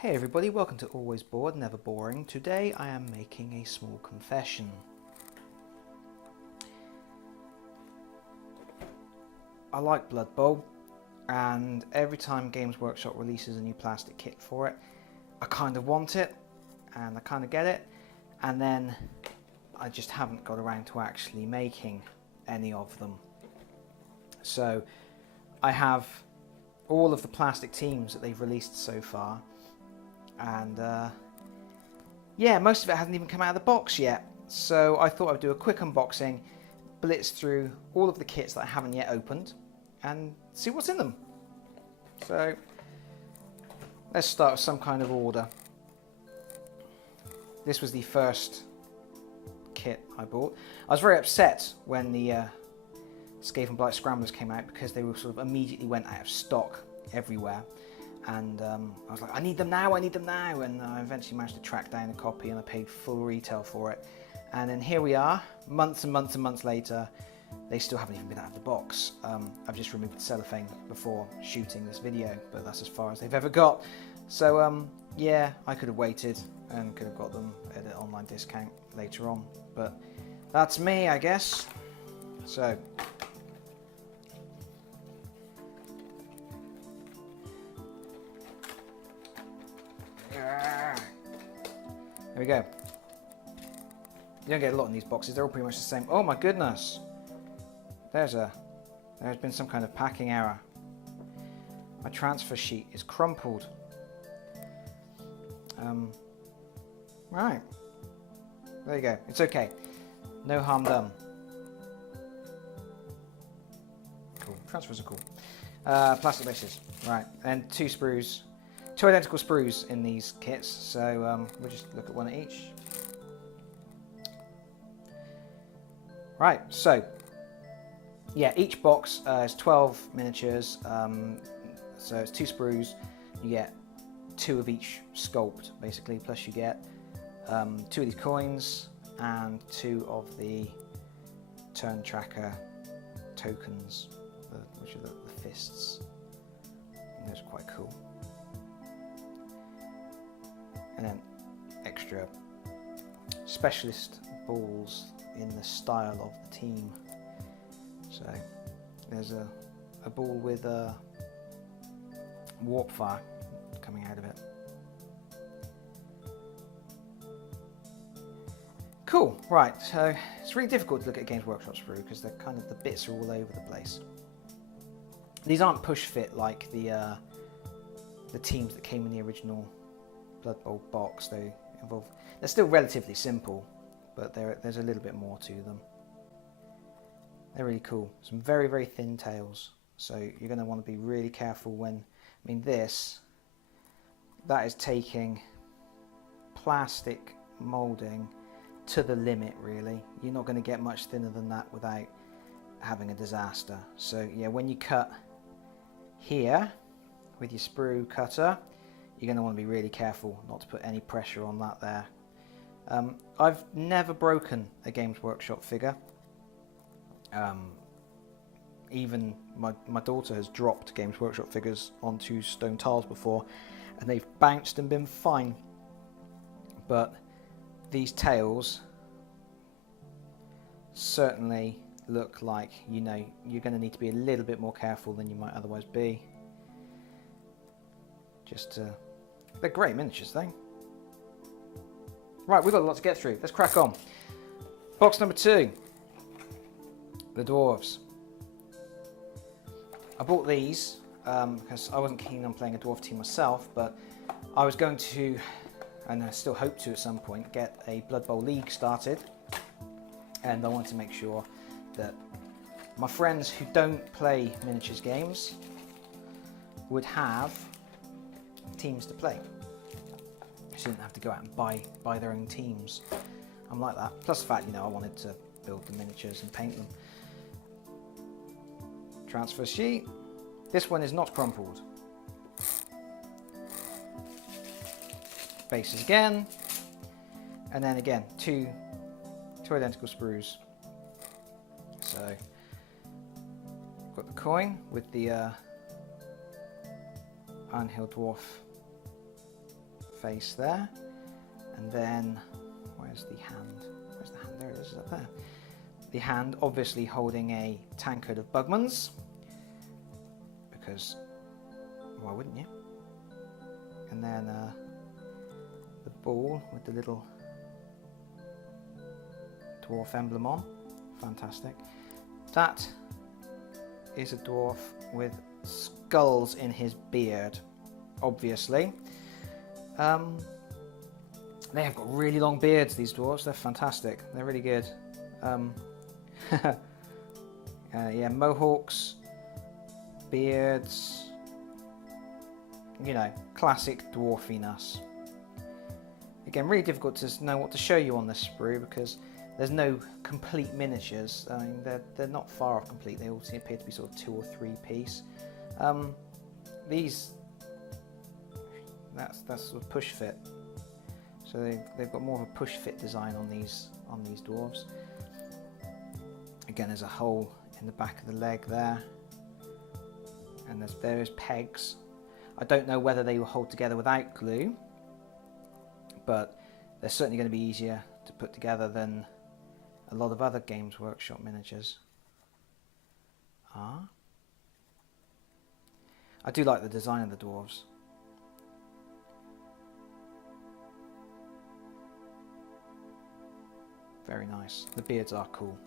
Hey everybody, welcome to Always Bored, Never Boring. Today I am making a small confession. I like Blood Bowl, and every time Games Workshop releases a new plastic kit for it, I kind of want it, and I kind of get it, and then I just haven't got around to actually making any of them. So I have all of the plastic teams that they've released so far, and yeah, most of it hasn't even come out of the box yet. So I thought I'd do a quick unboxing, blitz through all of the kits that I haven't yet opened, and see what's in them. So let's start with some kind of order. This was the first kit I bought. I was very upset when the Skaven Blight Scramblers came out because they were sort of immediately went out of stock everywhere. And I was like, I need them now, and I eventually managed to track down a copy, and I paid full retail for it. And then here we are, months and months and months later, they still haven't even been out of the box. I've just removed the cellophane before shooting this video, but that's as far as they've ever got. So yeah, I could have waited and could have got them at an online discount later on, but that's me, I guess. So there we go. You don't get a lot in these boxes, they're all pretty much the same. Oh my goodness! There's been some kind of packing error. My transfer sheet is crumpled. Right. There you go. It's okay. No harm done. Cool. Transfers are cool. Plastic bases. Right. And two identical sprues in these kits. So we'll just look at one at each. Right. So yeah, each box is 12 miniatures. So it's two sprues. You get two of each sculpt, basically, plus you get two of these coins and two of the turn tracker tokens, which are the fists. And those are quite cool. And then extra specialist balls in the style of the team. So there's a ball with a warp fire coming out of it. Cool, right, so it's really difficult to look at Games Workshop sprue because they're kind of, the bits are all over the place. These aren't push fit like the teams that came in the original Blood Bowl box. They're still relatively simple, but there's a little bit more to them. They're really cool. Some very, very thin tails, so you're going to want to be really careful when, I mean that is taking plastic moulding to the limit, really. You're not going to get much thinner than that without having a disaster. So yeah, when you cut here with your sprue cutter, you're going to want to be really careful not to put any pressure on that there. I've never broken a Games Workshop figure. Even my daughter has dropped Games Workshop figures onto stone tiles before, and they've bounced and been fine. But these tails certainly look like, you know, you're going to need to be a little bit more careful than you might otherwise be. They're great miniatures though. Right, we've got a lot to get through. Let's crack on. Box number 2. The Dwarfs. I bought these because I wasn't keen on playing a dwarf team myself, but I was going to, and I still hope to at some point, get a Blood Bowl League started, and I wanted to make sure that my friends who don't play miniatures games would have teams to play. They didn't have to go out and buy their own teams. I'm like that. Plus the fact, you know, I wanted to build the miniatures and paint them. Transfer sheet. This one is not crumpled. Bases again, and then again two identical sprues. So got the coin with the Iron Hill Dwarf face there. And then, where's the hand? Where's the hand? There it is up there. The hand obviously holding a tankard of Bugmans, because why wouldn't you? And then the ball with the little dwarf emblem on. Fantastic. That is a dwarf with skulls in his beard, obviously. They have got really long beards, these dwarves. They're fantastic. They're really good. Yeah, mohawks, beards, you know, classic dwarfiness. Again, really difficult to know what to show you on this sprue because there's no complete miniatures. I mean, they're not far off complete. They all appear to be sort of 2 or 3 piece. These, that's sort of push fit. So they've got more of a push fit design on these dwarves. Again, there's a hole in the back of the leg there, and there's various pegs. I don't know whether they will hold together without glue, but they're certainly going to be easier to put together than a lot of other Games Workshop miniatures are. I do like the design of the dwarves. Very nice. The beards are cool.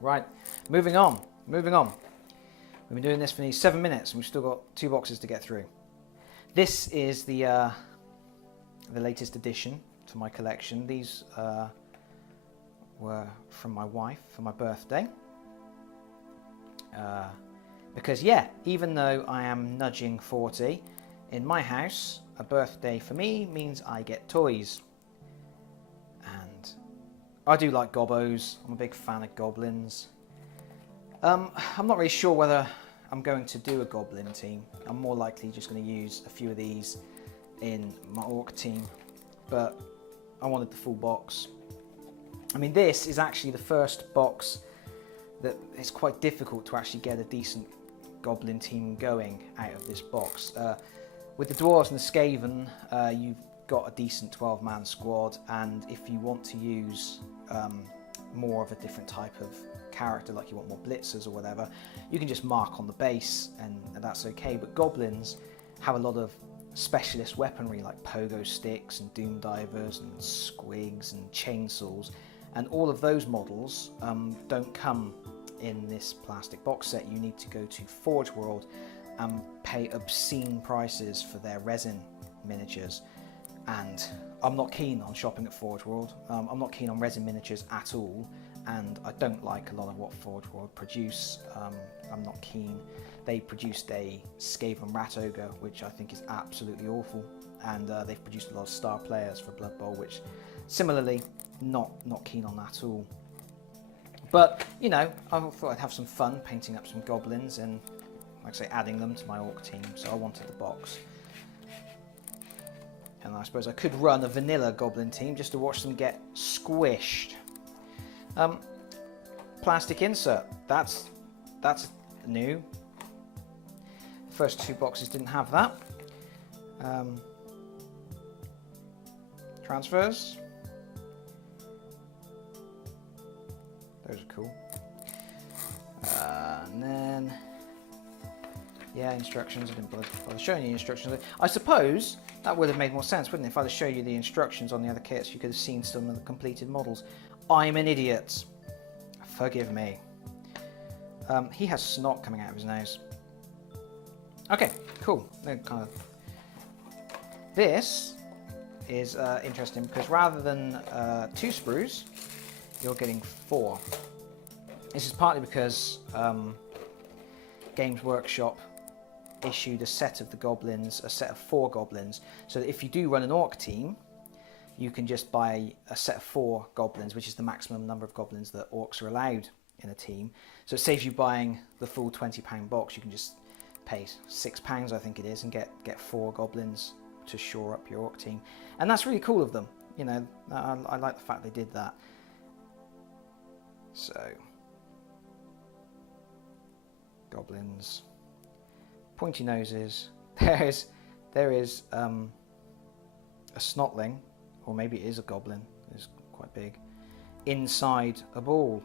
Right, moving on. We've been doing this for nearly 7 minutes and we've still got 2 boxes to get through. This is the latest addition to my collection. These were from my wife for my birthday. Because yeah, even though I am nudging 40, in my house, a birthday for me means I get toys. And I do like gobbos. I'm a big fan of goblins. I'm not really sure whether I'm going to do a goblin team. I'm more likely just going to use a few of these in my orc team, but I wanted the full box. I mean, this is actually the first box that it's quite difficult to actually get a decent goblin team going out of this box. With the Dwarves and the Skaven, you've got a decent 12-man squad, and if you want to use more of a different type of character, like you want more blitzers or whatever, you can just mark on the base and that's okay. But goblins have a lot of specialist weaponry like pogo sticks and doom divers and squigs and chainsaws, and all of those models don't come in this plastic box set. You need to go to Forge World and pay obscene prices for their resin miniatures, and I'm not keen on shopping at Forge World. I'm not keen on resin miniatures at all, and I don't like a lot of what Forge World produce. I'm not keen. They produced a Skaven Rat Ogre, which I think is absolutely awful, and they've produced a lot of star players for Blood Bowl, which similarly not keen on at all. But you know, I thought I'd have some fun painting up some goblins and, like I say, adding them to my orc team, so I wanted the box. And I suppose I could run a vanilla goblin team just to watch them get squished. Plastic insert, that's new. The first 2 boxes didn't have that. Transfers. Those are cool. And then, yeah, instructions. I didn't bother showing you instructions. I suppose that would have made more sense, wouldn't it? If I'd have shown you the instructions on the other kits, you could have seen some of the completed models. I'm an idiot. Forgive me. He has snot coming out of his nose. Okay, cool. Kind of. This is interesting because rather than 2 sprues, you're getting 4. This is partly because Games Workshop issued a set of the goblins, a set of 4 goblins, so that if you do run an orc team, you can just buy a set of 4 goblins, which is the maximum number of goblins that orcs are allowed in a team. So it saves you buying the full £20 box. You can just pay £6, I think it is, and get 4 goblins to shore up your orc team. And that's really cool of them. You know, I like the fact they did that. So, goblins, pointy noses. There is a snotling, or maybe it is a goblin, it's quite big, inside a ball.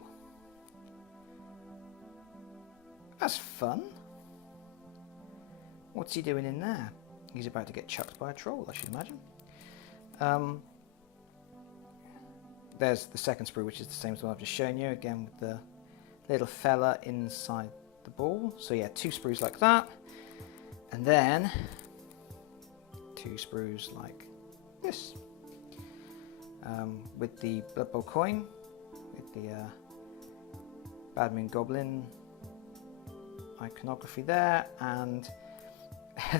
That's fun. What's he doing in there? He's about to get chucked by a troll, I should imagine. There's the second sprue, which is the same as the one I've just shown you, again with the little fella inside the ball. So yeah, 2 sprues like that, and then 2 sprues like this, with the Blood Bowl coin, with the Badman Goblin iconography there, and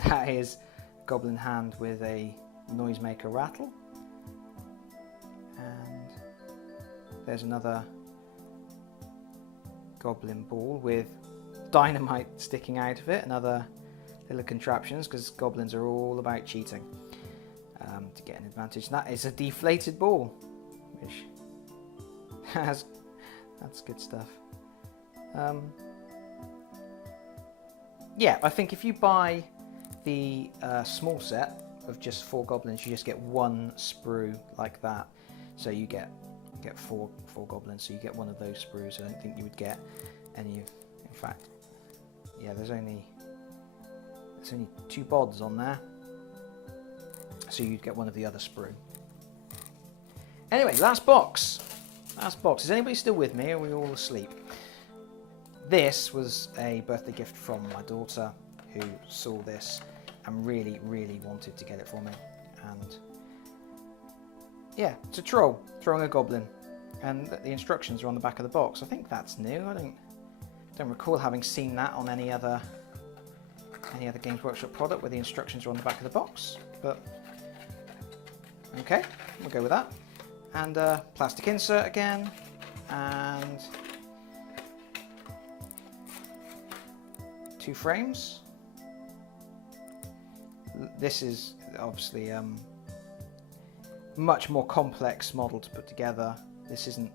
that is Goblin hand with a noisemaker rattle, and there's another Goblin ball with dynamite sticking out of it, another little contraptions, because goblins are all about cheating to get an advantage. And that is a deflated ball, which that's good stuff. Yeah, I think if you buy the small set of just 4 goblins, you just get 1 sprue like that. So you get 4 goblins, so you get 1 of those sprues. I don't think you would get any of, in fact, yeah, there's only 2 bods on there, so you'd get 1 of the other sprue. Anyway, last box. Is anybody still with me, or are we all asleep? This was a birthday gift from my daughter, who saw this and really, really wanted to get it for me. And yeah, it's a troll throwing a goblin, and the instructions are on the back of the box. I think that's new. I don't recall having seen that on any other Games Workshop product where the instructions are on the back of the box, but okay, we'll go with that. And plastic insert again, and 2 frames. This is obviously much more complex model to put together. This isn't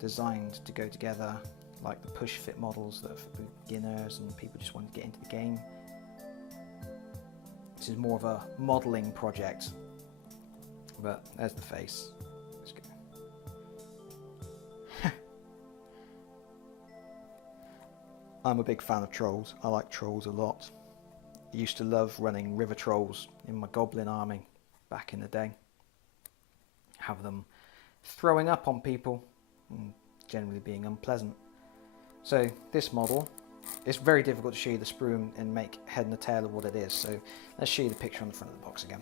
designed to go together like the push fit models that are for beginners and people just want to get into the game. This is more of a modelling project. But there's the face. Let's go. I'm a big fan of trolls. I like trolls a lot. I used to love running river trolls in my goblin army back in the day. Have them throwing up on people and generally being unpleasant. So this model, it's very difficult to show you the sprue and make head and the tail of what it is. So let's show you the picture on the front of the box again.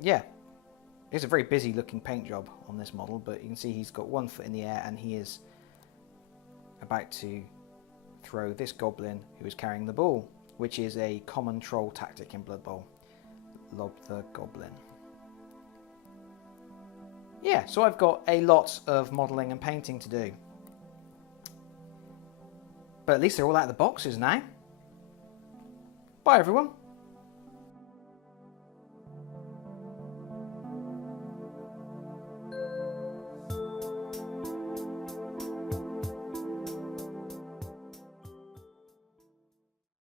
Yeah, it's a very busy looking paint job on this model, but you can see he's got 1 foot in the air and he is about to throw this goblin who is carrying the ball, which is a common troll tactic in Blood Bowl. Lob the goblin. Yeah, so I've got a lot of modelling and painting to do. But at least they're all out of the boxes now. Bye everyone.